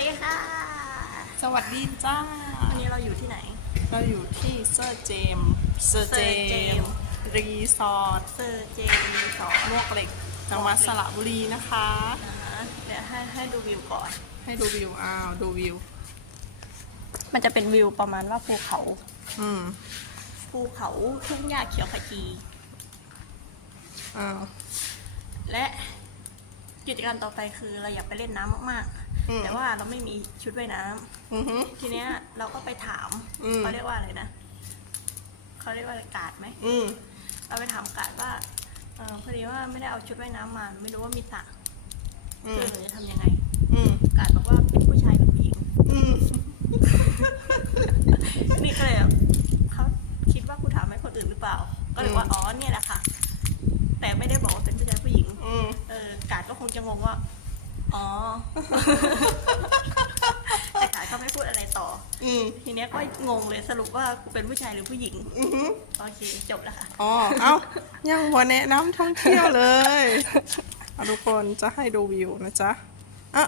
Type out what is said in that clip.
ดีค่ะ สวัสดีจ้า วันนี้เราอยู่ที่ไหน เราอยู่ที่เซอร์เจมส์เซอร์เจ Sir ม James ส์รีสอร์ท เซอร์เจมรีสอร์ทมวกเหล็กจังหวัดสระบุรีนะคะนะคะ เดี๋ยวให้ให้ดูวิวก่อน ให้ดูวิว อ้าว ดูวิว มันจะเป็นวิวประมาณว่าภูเขา อืม ภูเขาทุ่งหญ้าเขียวขจี อ้าว และ กิจกรรมต่อไปคือเราอยากไปเล่นน้ำมากอืม ๆ แต่ว่าเราไม่มีชุดว่ายน้ำอือฮึ ทีเนี้ยเราก็ไปถามอืม เขาเรียกว่าอะไรนะเขาเรียกว่าอะไรกาดไหมอืมเราไปถามกาดว่าเออพอดีว่าไม่ได้เอาชุดว่ายน้ำมา ไม่รู้ว่ามีสระอืคือมหนูจะทำยังไง อืมกาดบอกว่าเป็นผู้ชายหรือผู้หญิง อืมนี่ก็เลยแบบเขาคิดว่ากูถามให้คนอื่นหรือเปล่า ก็เลยว่าอืมอ๋อเนี่ยแหละค่ะ แต่ไม่ได้บอก จะงงว่า อ๋อ แต่กาดก็ไม่พูดอะไรต่อ อืมทีเนี้ยก็งงเลยสรุปว่ากูเป็นผู้ชายหรือผู้หญิง อือฮึโอเค จบแล้วค่ะ อ๋อ เอ้า ยังหัวแนะนำท่องเที่ยวเลยเอาทุกคนจะให้ดูวิวนะจ๊ะอะ